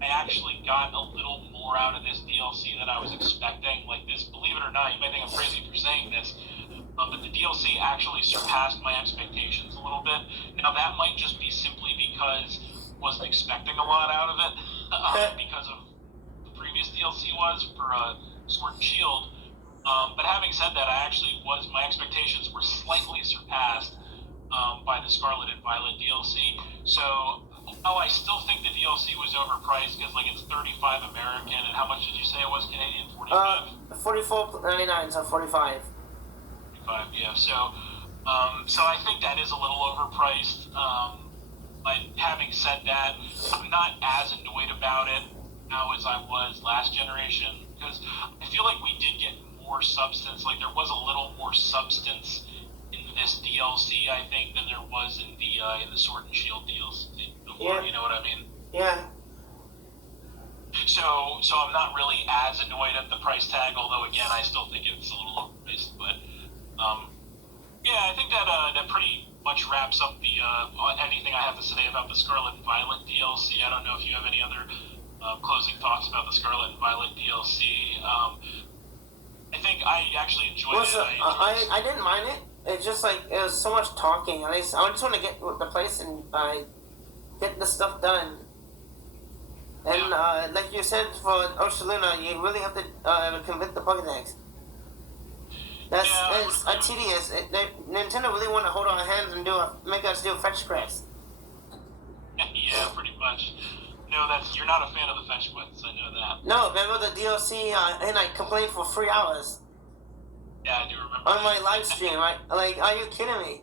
I actually got a little more out of this DLC than I was expecting. Like this, believe it or not, you might think I'm crazy for saying this, but the DLC actually surpassed my expectations a little bit. Now that might just be simply because I wasn't expecting a lot out of it, because of the previous DLC was for Sword and Shield. But having said that, my expectations were slightly surpassed by the Scarlet and Violet DLC. So, I still think the DLC was overpriced because, like, it's $35 American, and how much did you say it was Canadian? 45? $44.99, so 45. 45, yeah. So I think that is a little overpriced. But having said that, I'm not as annoyed about it now as I was last generation, because I feel like we did get more substance. Like, there was a little more substance in this DLC, I think, than there was in the Sword and Shield DLC before. Yeah. You know what I mean? Yeah. So I'm not really as annoyed at the price tag, although again I still think it's a little overpriced. But yeah, I think that pretty much wraps up the anything I have to say about the Scarlet and Violet DLC. I don't know if you have any other closing thoughts about the Scarlet and Violet DLC. I think I actually enjoyed it. I didn't mind it. It's just like it was so much talking. I just want to get the place and get the stuff done. And like you said, for Ursaluna, you really have to convert the Pokédex. That's tedious. Nintendo really want to hold our hands and make us do fetch quests. Yeah, pretty much. No, you're not a fan of the fetch quests. I know that. No, remember the DLC, and I complained for 3 hours. Yeah, I do remember. On my live stream, right? Like, are you kidding me?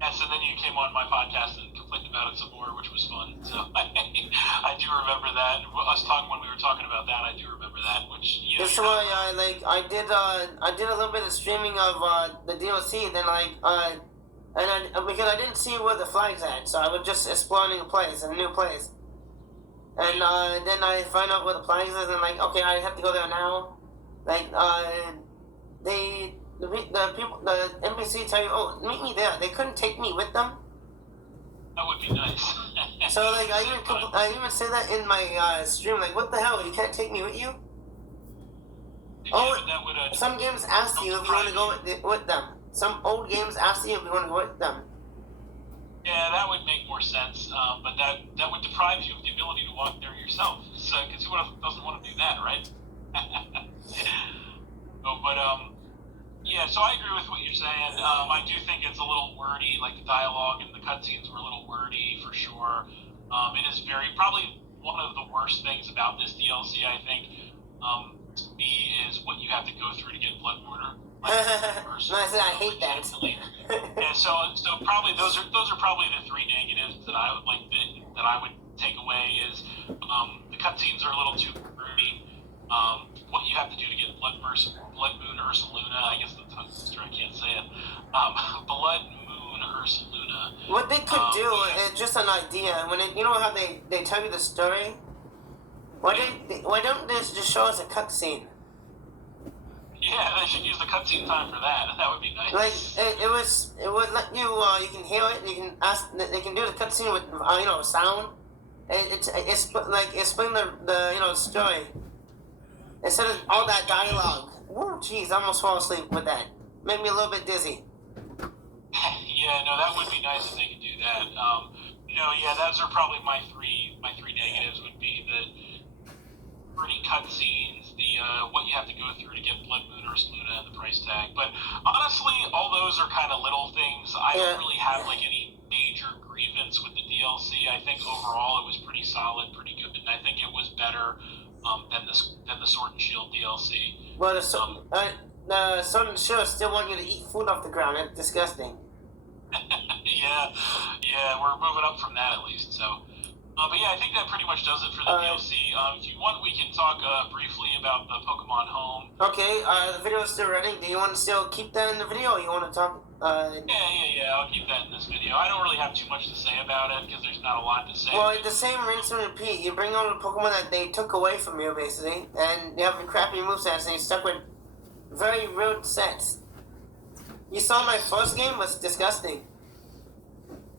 Yeah, so then you came on my podcast and complained about it some more, which was fun. So I do remember that. Us talking when we were talking about that, I do remember that. Which That's why I did a little bit of streaming of the DLC. Then because I didn't see where the flag's at, so I was just exploring a new place. And then I find out where the flags is, and like, okay, I have to go there now. Like the NPC tell you, oh, meet me there. They couldn't take me with them. That would be nice. So like I even say that in my stream, like, what the hell? You can't take me with you? Yeah, that would, some games ask you if you want to go with them. Some old games ask you if you want to go with them. Yeah, that would make more sense. But that would deprive you of the ability to walk there yourself. So, because who doesn't want to do that, right? Yeah, so I agree with what you're saying. I do think it's a little wordy, like the dialogue and the cutscenes were a little wordy for sure. It is probably one of the worst things about this DLC, I think, to me, is what you have to go through to get Blood Mortar. I hate that. Yeah, so probably those are probably the 3 negatives that I would that I would take away is the cutscenes are a little too wordy. What you have to do to get Blood Moon Ursaluna, I guess the tongue twister, I can't say it. Blood Moon Ursaluna. What they could do is just an idea. You know how they tell you the story. Why don't they just show us a cutscene? Yeah, they should use the cutscene time for that. That would be nice. Like it would let you you can hear it. You can ask. They can do the cutscene with sound. And it's like explain the story instead of all that dialogue. Whoa, jeez, I almost fall asleep with that. Made me a little bit dizzy. Yeah, no, that would be nice if they could do that. Those are probably my three negatives would be the pretty cutscenes the what you have to go through to get Blood Moon or Luna and the price tag. But honestly, all those are kind of little things. I don't really have like any major grievance with the DLC. I think overall it was pretty solid, pretty good, and I think it was better than the Sword and Shield DLC. Well, the Sword and Shield still want you to eat food off the ground. It's disgusting. yeah, we're moving up from that at least. So, but yeah, I think that pretty much does it for the DLC. If you want, we can talk briefly about the Pokemon Home. Okay, the video is still running. Do you want to still keep that in the video, or you want to talk? Yeah. I'll keep that in this video. I don't really have too much to say about it because there's not a lot to say. Well, it's the same rinse and repeat. You bring on the Pokemon that they took away from you, basically, and you have the crappy movesets, and you're stuck with very rude sets. You saw my first game was disgusting.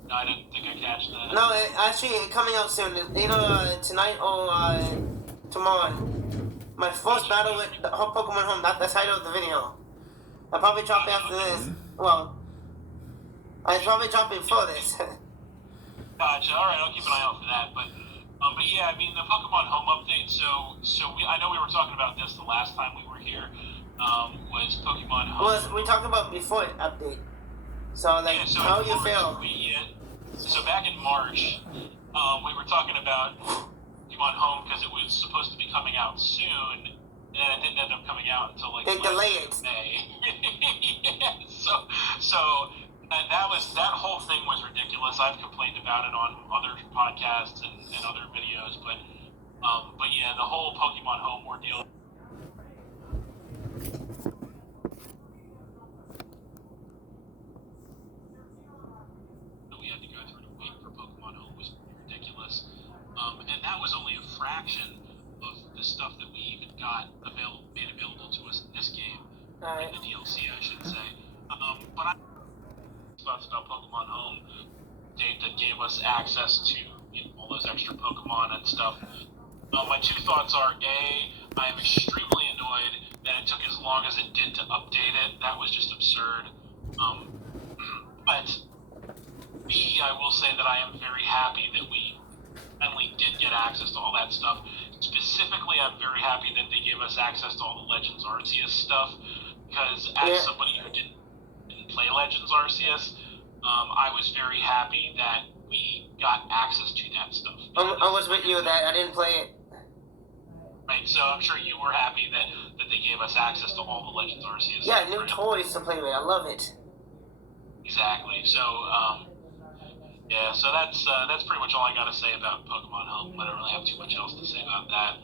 No, I didn't think I catched that. No, actually, coming out soon. Either tonight or tomorrow. My first battle with the whole Pokemon Home. That's the title of the video. I'll probably drop it after this. Well, I'll probably drop it before this. Gotcha. All right, I'll keep an eye out for that. But yeah, I mean the Pokemon Home update. I know we were talking about this the last time we were here. Was Pokemon Home? Well, we talked about before update. So how you feel? So back in March, we were talking about Pokemon Home because it was supposed to be coming out soon, and it didn't end up coming out until like they delayed it. May. Yeah, so that whole thing was ridiculous. I've complained about it on other podcasts and other videos, but yeah, the whole Pokemon Home ordeal. And that was only a fraction of the stuff that we even got made available to us in this game, in the DLC, I should say. But I thoughts about Pokemon Home that gave us access to all those extra Pokemon and stuff. My two thoughts are: A, I am extremely annoyed that it took as long as it did to update it. That was just absurd. But B, I will say that I am very happy that we finally did get access to all that stuff. Specifically, I'm very happy that they gave us access to all the Legends Arceus stuff, because as somebody who didn't play Legends Arceus, I was very happy that we got access to that stuff. I was with you that I didn't play it. Right, so I'm sure you were happy that they gave us access to all the Legends Arceus. Yeah, new toys to play with. I love it. Exactly. So, yeah, so that's pretty much all I got to say about Pokemon Home. I don't really have too much else to say about that.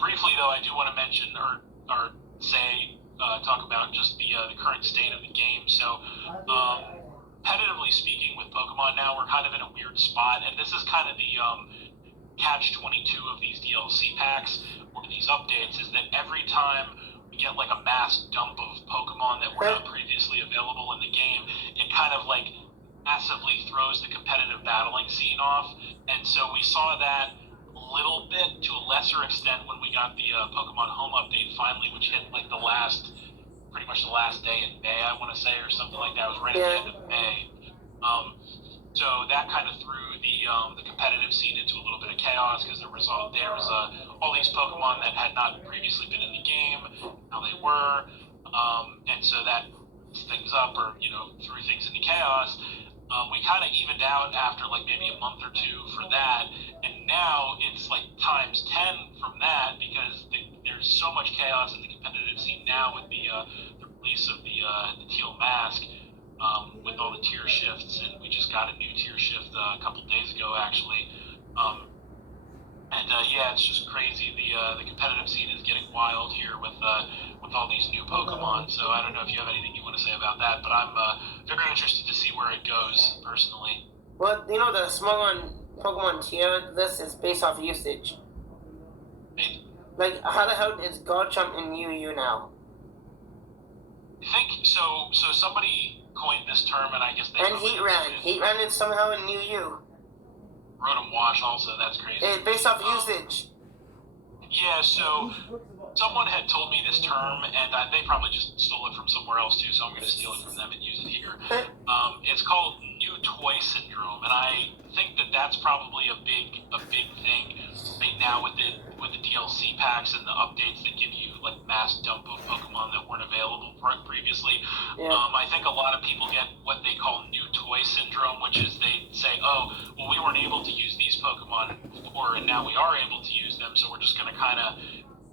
Briefly, though, I do want to mention or say talk about just the current state of the game. So, competitively speaking, with Pokemon now, we're kind of in a weird spot, and this is kind of the catch-22 of these DLC packs or these updates. Is that every time we get like a mass dump of Pokemon that were not previously available in the game, it kind of like massively throws the competitive battling scene off. And so we saw that a little bit to a lesser extent when we got the Pokemon Home update finally, which hit like pretty much the last day in May, I want to say, or something like that. It was right at the end of May. So that kind of threw the competitive scene into a little bit of chaos, because there was all these Pokemon that had not previously been in the game, how they were, and so that things up, or threw things into chaos. We kind of evened out after like maybe a month or two for that, and now it's like times 10 from that, because there's so much chaos in the competitive scene now with the release of the Teal Mask, with all the tier shifts, and we just got a new tier shift a couple days ago actually, and yeah, it's just crazy. The competitive scene is getting wild here with all these new Pokemon. So I don't know if you have anything you want to say about that, but I'm very interested to see where it goes personally. Well, the smaller Pokemon tier list is based off usage. Like, how the hell is Garchomp in UU now? I think so. So somebody coined this term, and I guess they. And Heatran is somehow in UU. Rotom Wash also. That's crazy. It's based off usage. Yeah. So someone had told me this term, and they probably just stole it from somewhere else too. So I'm going to steal it from them and use it here. It's called New toy syndrome, and I think that that's probably a big thing right now with the DLC packs and the updates that give you like mass dump of Pokemon that weren't available previously. Yeah. I think a lot of people get what they call new toy syndrome, which is they say, oh, well, we weren't able to use these Pokemon before, and now we are able to use them, so we're just going to kind of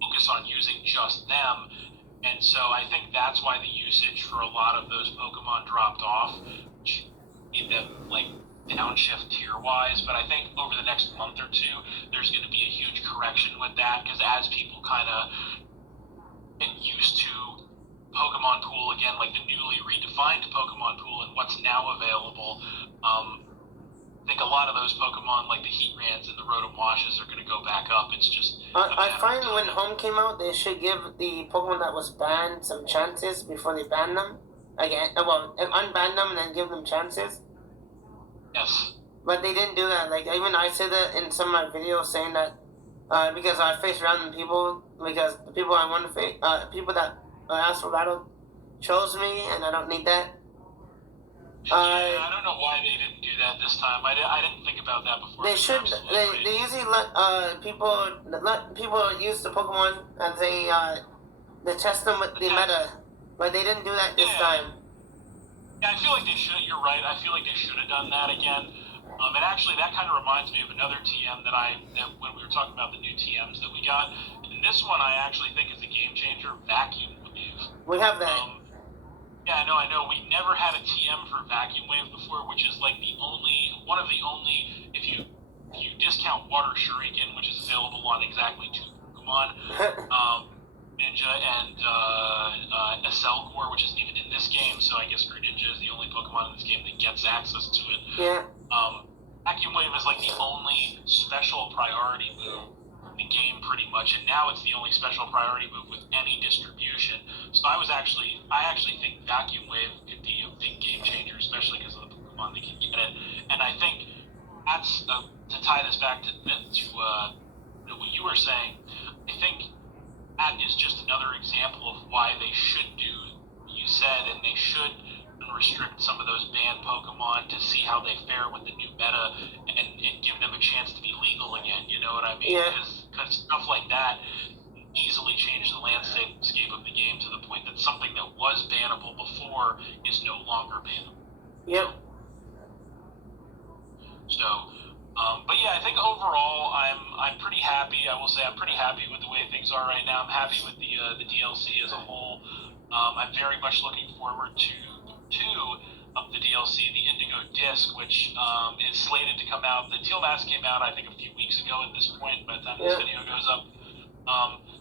focus on using just them. And so I think that's why the usage for a lot of those Pokemon dropped off, which made them like downshift tier-wise. But I think over the next month or two, there's going to be a huge correction with that, because as people kind of get used to Pokemon Pool again, like the newly redefined Pokemon Pool and what's now available, I think a lot of those Pokemon, like the Heatrans and the Rotom Washes, are going to go back up. It's just... I find when Home came out, they should give the Pokemon that was banned some chances before they ban them. Again, well, unban them and then give them chances. Yes. But they didn't do that. Like, even I said that in some of my videos, saying that because I face random people, because the people I want to face, people that ask for battle chose me, and I don't need that. I don't know why they didn't do that this time. I didn't think about that before. They should. They usually let people use the Pokemon and they test them with the meta, but they didn't do that this time. Yeah, I feel like they should. You're right. I feel like they should have done that again. And actually, that kind of reminds me of another TM that when we were talking about the new TMs that we got. And this one I actually think is a game changer. Vacuum Wave. We have that. Yeah, I know. We never had a TM for Vacuum Wave before, which is like one of the only, if you discount Water Shuriken, which is available on exactly 2 Pokemon, Ninja and Accelcore, which isn't even in this game, so I guess Greninja is the only Pokemon in this game that gets access to it. Yeah. Vacuum Wave is like the only special priority move the game pretty much, and now it's the only special priority move with any distribution. So I actually think Vacuum Wave could be a big game changer, especially because of the Pokemon that can get it. And I think that's to tie this back to what you were saying. I think that is just another example of why they should do what you said, and they should restrict some of those banned Pokemon to see how they fare with the new meta and give them a chance to be legal again. You know what I mean? Yeah. Because stuff like that easily changed the landscape of the game to the point that something that was bannable before is no longer bannable. Yep. So, but yeah, I think overall I'm pretty happy. I will say I'm pretty happy with the way things are right now. I'm happy with the DLC as a whole. I'm very much looking forward to 2 of the DLC, the Indigo Disc, which is slated to come out. The Teal Mask came out, I think, a few weeks ago at this point, by the time this video goes up.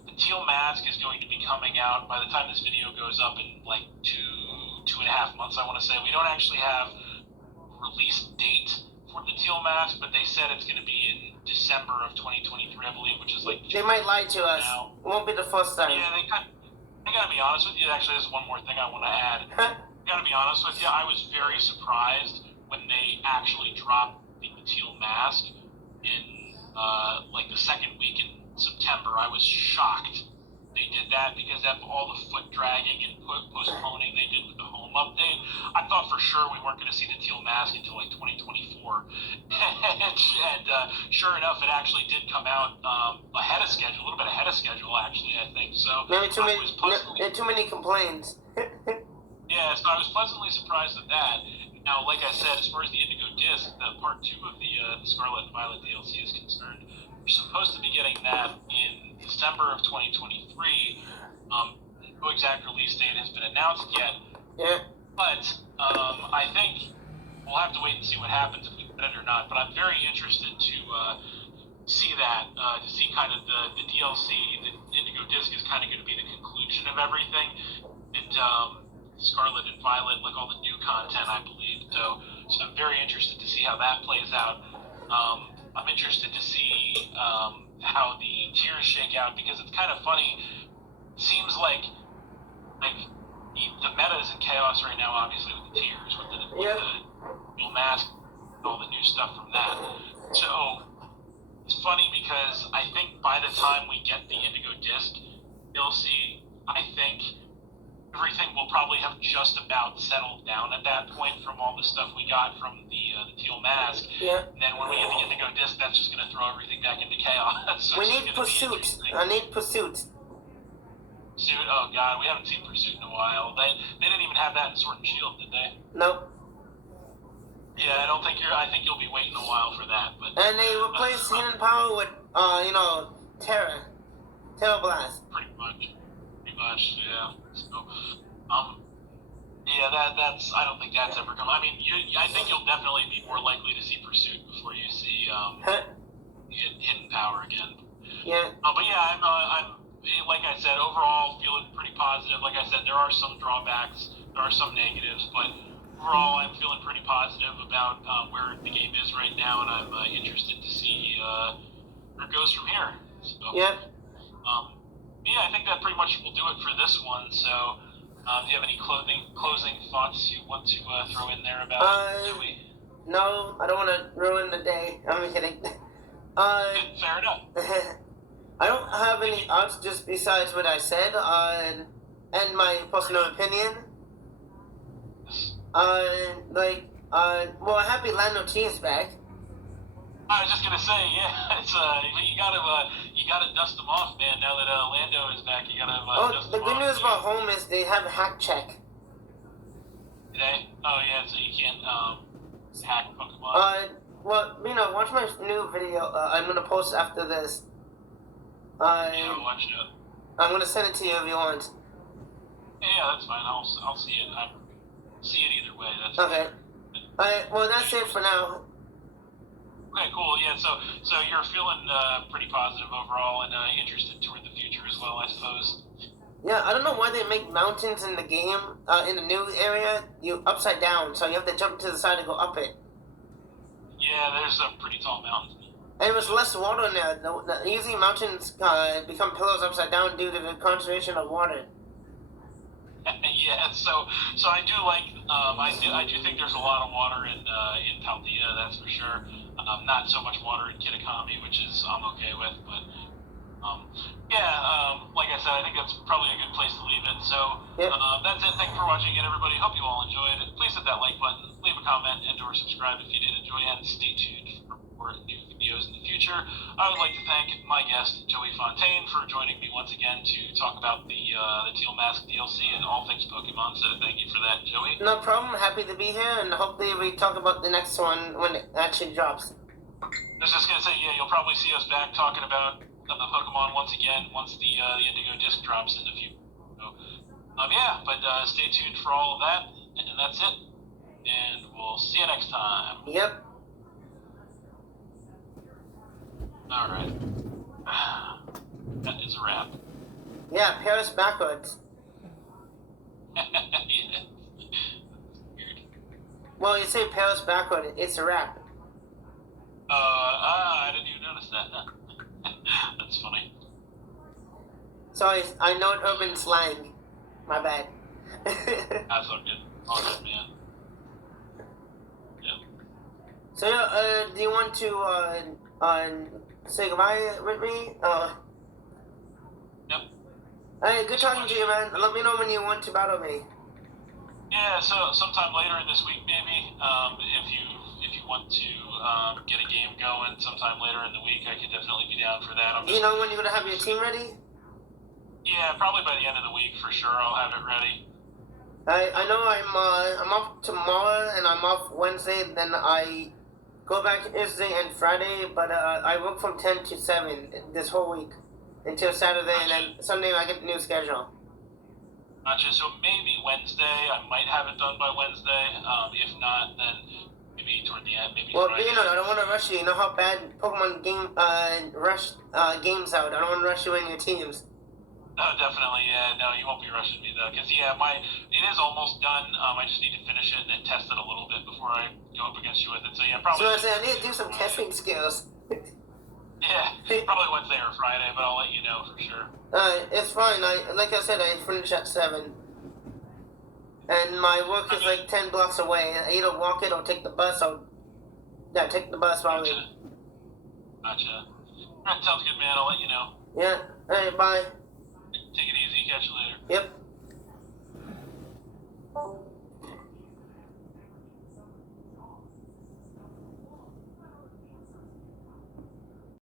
The Teal Mask is going to be coming out by the time this video goes up in like 2.5 months, I want to say. We don't actually have a release date for the Teal Mask, but they said it's going to be in December of 2023, I believe, which is like... They might lie to us. Now. It won't be the first time. Yeah, I gotta be honest with you. Actually, there's one more thing I want to add. I gotta be honest with you. I was very surprised when they actually dropped the Teal Mask in like the second week in September. I was shocked they did that because of all the foot dragging and postponing they did with the home update. I thought for sure we weren't going to see the Teal Mask until like 2024. and sure enough, it actually did come out ahead of schedule, a little bit ahead of schedule, actually, I think. So Maybe too many complaints. Yeah, so I was pleasantly surprised at that. Now, like I said, as far as the Indigo Disc, the part 2 of the Scarlet and Violet DLC is concerned, we're supposed to be getting that in December of 2023. No exact release date has been announced yet. Yeah. But I think we'll have to wait and see what happens if we get it or not. But I'm very interested to see that, to see kind of the DLC. The Indigo Disc is kind of going to be the conclusion of everything. And Scarlet and Violet, like all the new content, I believe. So I'm very interested to see how that plays out. I'm interested to see how the tiers shake out, because it's kind of funny. It seems like the meta is in chaos right now, obviously, with the tiers, with the new mask, and all the new stuff from that. So it's funny because I think by the time we get the Indigo Disc DLC, I think everything will probably have just about settled down at that point from all the stuff we got from the teal mask. Yeah. And then when we get the Indigo Disc, that's just going to throw everything back into chaos. So We it's need gonna be Pursuit. interesting. I need Pursuit. Pursuit? Oh god, we haven't seen Pursuit in a while. They didn't even have that in Sword and Shield, did they? Nope. Yeah, I think you'll be waiting a while for that. But And they replaced Hidden Power with, Terra. Terra Blast. Pretty much, yeah. So, yeah, that's. I don't think that's ever come. I mean, I think you'll definitely be more likely to see Pursuit before you see Hidden Power again. Yeah. But yeah, I'm like I said, overall feeling pretty positive. Like I said, there are some drawbacks, there are some negatives, but overall I'm feeling pretty positive about where the game is right now, and I'm interested to see where it goes from here. So, Yeah. yeah, I think that pretty much will do it for this one. So, do you have any closing thoughts you want to throw in there about Joey? No, I don't want to ruin the day. I'm kidding. Fair enough. I don't have any odds just besides what I said, and my personal opinion. Well, happy Lando T is back. I was just gonna say, yeah, it's you gotta dust them off, man. Now that Lando is back, you gotta dust The them good off. news about home is they have a hack check. Today? Oh yeah, so you can't hack Pokemon. Well, watch my new video. I'm gonna post after this. Yeah, watch it. I'm gonna send it to you if you want. Yeah, that's fine. I'll see it. I see it either way. That's Okay. fine. Well, that's it for now. Okay, cool. Yeah, so you're feeling pretty positive overall and interested toward the future as well, I suppose. Yeah, I don't know why they make mountains in the game, in the new area, you upside down, so you have to jump to the side and go up it. Yeah, there's a pretty tall mountain. And it was less water in there. Usually mountains become pillars upside down due to the concentration of water. Yeah, so I do like I do think there's a lot of water in Paldea, that's for sure. Not so much water in Kitakami, which is I'm okay with, but like I said, I think that's probably a good place to leave it. So Yep. that's it. Thanks for watching it, everybody. Hope you all enjoyed it. Please hit that like button, leave a comment, and or subscribe if you did enjoy it, and stay tuned for more new videos in the future. I would like to thank my guest Joey Fontaine for joining me once again to talk about the Teal Mask DLC and all things Pokemon. So thank you for that, Joey. No problem. Happy to be here, and hopefully we talk about the next one when it actually drops. I was just gonna say, yeah, you'll probably see us back talking about the Pokemon once again once the Indigo Disc drops in the future. So, but stay tuned for all of that, and that's it. And we'll see you next time. Yep. All right. That is a wrap. Yeah, Paris backwards. Yeah. Weird. Well, you say Paris backward, it's a wrap. I didn't even notice that. That's funny. Sorry, I know urban slang. My bad. That's all good. All good, man. Yeah. So, do you want to, say goodbye with me? Yep. Hey, good talking to you, man. Let me know when you want to battle me. Yeah, so sometime later in this week, maybe. If you want to get a game going sometime later in the week, I could definitely be down for that. Do you know when you're gonna have your team ready? Yeah, probably by the end of the week for sure. I'll have it ready. I know I'm off tomorrow and I'm off Wednesday. Then I go back Thursday and Friday, but I work from 10 to 7 this whole week until Saturday, and then Sunday I get a new schedule. Gotcha. So maybe Wednesday. I might have it done by Wednesday. If not, then maybe toward the end. Maybe Well, Friday. I don't want to rush you. You know how bad Pokemon game rush games out. I don't want to rush you in your teams. Oh, definitely. Yeah. No, you won't be rushing me though, because it is almost done. I just need to finish it and then test it a little bit before I go up against you with it. So yeah, probably. So I need to do some testing skills. Yeah, probably Wednesday or Friday, but I'll let you know for sure. It's fine. Like I said, I finish at 7. And my work is like 10 blocks away. I either walk it or take the bus. Take the bus probably. Gotcha. Alright, sounds good, man. I'll let you know. Yeah. Hey, bye. Take it easy. Catch you later. Yep.